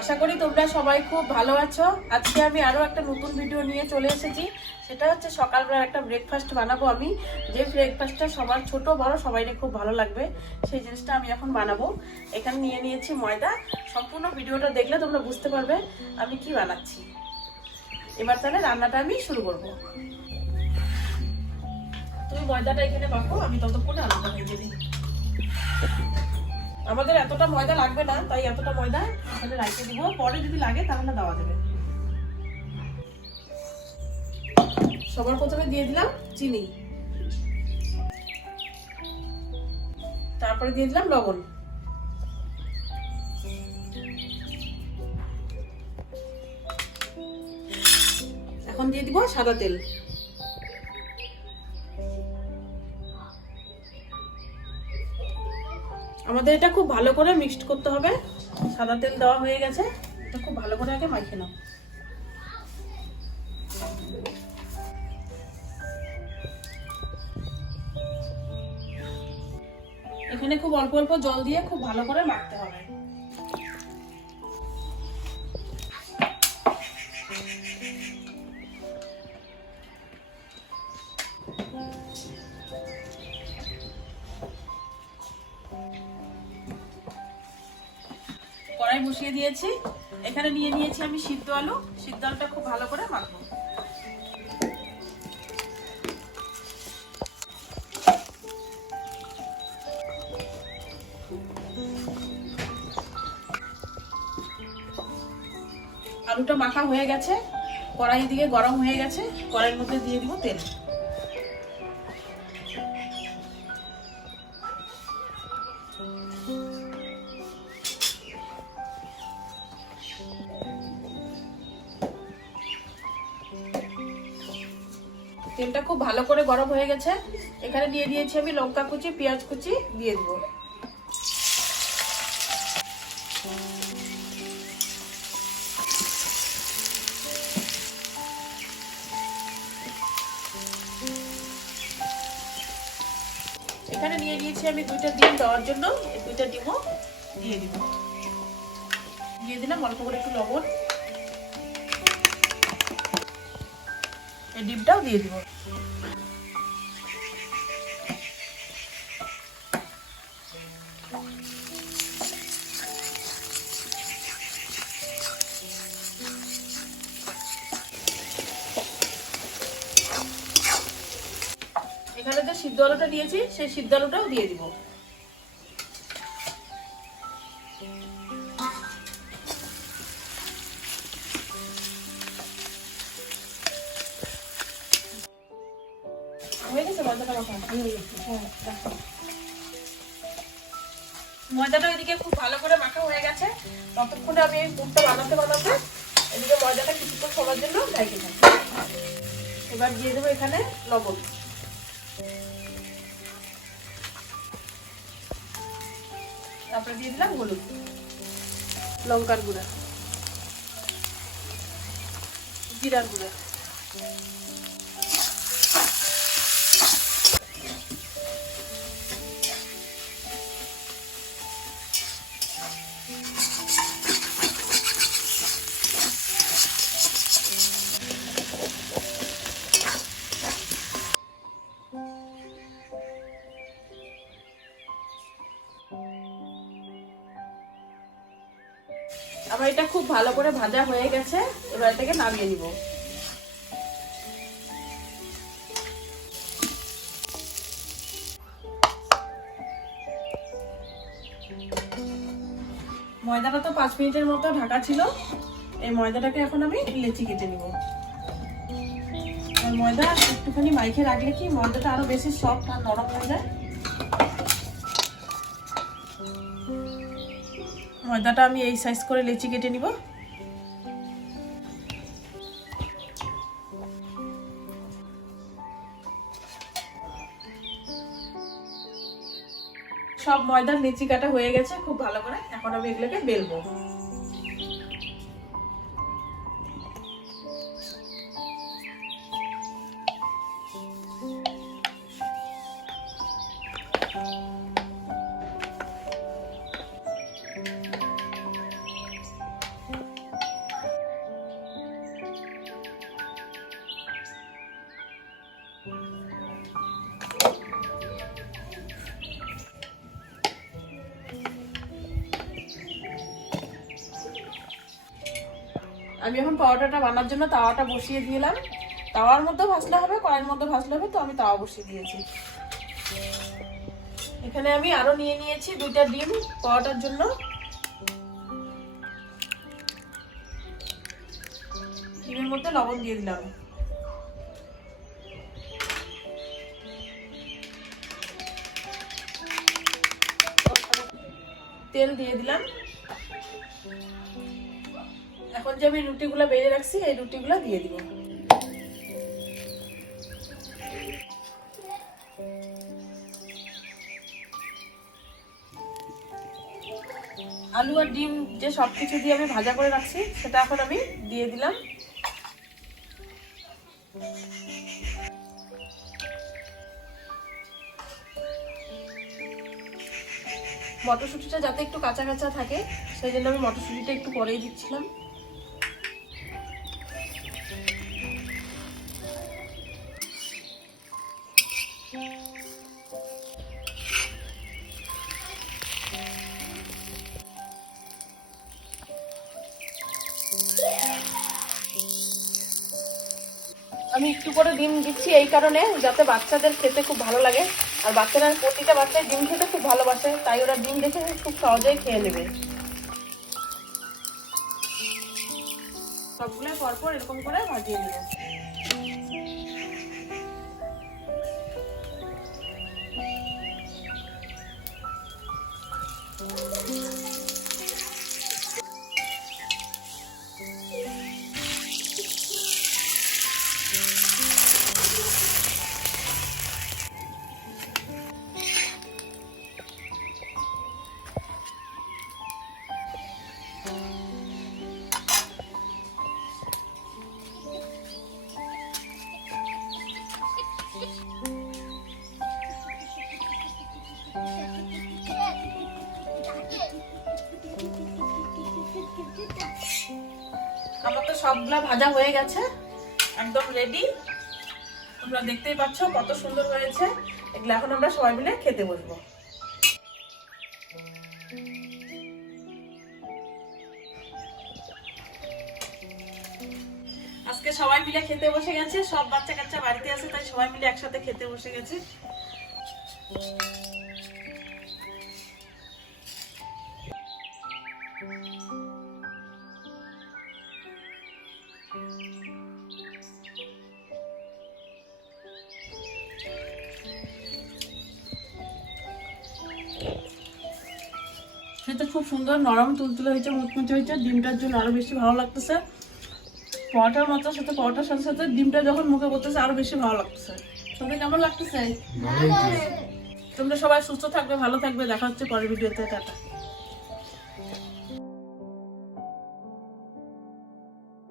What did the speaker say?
আশা করি তোমরা সবাই খুব ভালো আছো। আজকে আমি আরো একটা নতুন ভিডিও নিয়ে চলে এসেছি। সেটা হচ্ছে সকালবেলা একটা ব্রেকফাস্ট বানাবো আমি, যে ব্রেকফাস্টটা সবার ছোট বড় সবাইকে খুব ভালো লাগবে, সেই জিনিসটা আমি এখন বানাবো। এখানে নিয়ে নিয়েছি ময়দা। সম্পূর্ণ ভিডিওটা দেখলে তোমরা বুঝতে পারবে আমি কি বানাচ্ছি। এবার তাহলে রান্নাটা আমি শুরু করব। তুমি ময়দাটা এখানে মাখো, আমি ততক্ষণে আলুটা ভেজে দিই। আমাদের এতটা ময়দা লাগবে না, তাই এতটা ময়দা এখানে রাখতে দিব, পরে যদি লাগে তাহলে দেওয়া যাবে। সবার প্রথমে দিয়ে দিলাম চিনি, তারপরে দিয়ে দিলাম লবণ, এখন দিয়ে দিব সাদা তেল। আমাদের এটা খুব ভালো করে মিক্সড করতে হবে। সাদা তেল দেওয়া হয়ে গেছে, এটা খুব ভালো করে আগে মাখিয়ে নাও। এখানে খুব অল্প অল্প জল দিয়ে খুব ভালো করে মাখতে হবে। কড়াই বসিয়ে দিয়েছি, এখানে নিয়ে নিয়েছি আমি সিদ্ধ আলু। সিদ্ধ আলুটা খুব ভালো করে মাখবো। আলুটা মাখা হয়ে গেছে, কড়াই দিকে গরম হয়ে গেছে, কড়াইয়ের মধ্যে দিয়ে দিব তেল। তেলটা খুব ভালো করে গরম হয়ে গেছে, এখানে দিয়ে দিয়েছি আমি লঙ্কা কুচি, পেঁয়াজ কুচি দিয়ে দিব। এখানে নিয়ে নিয়েছি আমি দুইটা ডিম দেওয়ার জন্য, এই দুইটা ডিমও দিয়ে দিব। দিয়ে দিলাম অল্প করে একটু লবণ, এই ডিমটাও দিয়ে দিব। এখানে যে সিদ্ধ আলুটা দিয়েছি সেই সিদ্ধ আলুটাও দিয়ে দিব। ময়দাটা এদিকে খুব ভালো করে মাখা হয়ে গেছে, ততক্ষণে আমি এই পুরটা বানাতে এদিকে ময়দাটা কিছুক্ষণ সময়ের জন্য ঢেকে থাকি। এবার দিয়ে দেবো এখানে লবণ, তারপরে দিয়ে দিলাম হলুদ, লঙ্কার গুঁড়া, জিরার গুঁড়া, আমার এটা খুব ভালো করে ভাজা হয়ে গেছে। এবার এটাকে নামিয়ে নিব। ময়দাটা তো 5 মিনিটের মতো ঢাকা ছিল, এই ময়দাটাকে এখন আমি লেচি কেটে নিব। আর ময়দা একটুখানি মাইখে রাখলে কি ময়দাটা আরো বেশি সফট আর নরম হয়ে যায়। ময়দাটা আমি এই সাইজ করে লেচি কেটে নিব। সব ময়দার লেচি কাটা হয়ে গেছে খুব ভালো করে, এখন আমি এগুলোকে বেলবো। আমি এখন পরোটাটা বানানোর জন্য তাওয়াটা বসিয়ে দিলাম। তাওয়ার মধ্যে ভাজলে হবে, কড়াইয়ের মধ্যে ভাজলে হবে, তো আমি তাওয়া বসিয়ে দিয়েছি। এখানে আমি আরো নিয়ে নিয়েছি 2টা ডিম পরোটার জন্য। ডিমের মধ্যে লবণ দিয়ে দিলাম। তেল দিয়ে দিলাম। এখন যে আমি রুটিগুলো বেড়ে রাখছি এই রুটিগুলো দিয়ে দিব। আলু আর ডিম যে সবকিছু দিয়ে আমি ভাজা করে রাখছি সেটা এখন আমি দিয়ে দিলাম। মটরশুঁটিটা যাতে একটু কাঁচা কাঁচা থাকে সেই জন্য আমি মটরশুঁটিটা একটু পরেই দিচ্ছিলাম। আমি একটু করে ডিম দিচ্ছি এই কারণে যাতে বাচ্চাদের খেতে খুব ভালো লাগে, আর বাচ্চারা প্রতিটা বাচ্চাই ডিম খেতে খুব ভালোবাসে, তাই ওরা ডিম দেখে খুব সহজেই খেয়ে নেবে। সবগুলো পরপর এরকম করে ভাজিয়ে নেব। আমার তো সবগুলা ভাজা হয়ে গেছে, একদম রেডি। তোমরা দেখতেই পাচ্ছ কত সুন্দর হয়েছে। এগুলো এখন আমরা সবাই মিলে খেতে বসবো। আজকে সবাই মিলে খেতে বসে গেছে, সব বাচ্চা কাচ্চা বাড়িতে আছে তাই সবাই মিলে একসাথে খেতে বসে গেছে। খেতে খুব সুন্দর নরম তুলতুলে হয়েছে, মুচমুচে হয়েছে। ডিমটার জন্য আরো বেশি ভালো লাগতেছে। পরোটার মতো সাথে পরোটার সাথে সাথে ডিমটা যখন মুখে পড়তেছে আরো বেশি ভালো লাগতেছে। সবাই কেমন লাগতেছে? তোমরা সবাই সুস্থ থাকবে, ভালো থাকবে। দেখা হচ্ছে পরের ভিডিওতে। টাটা।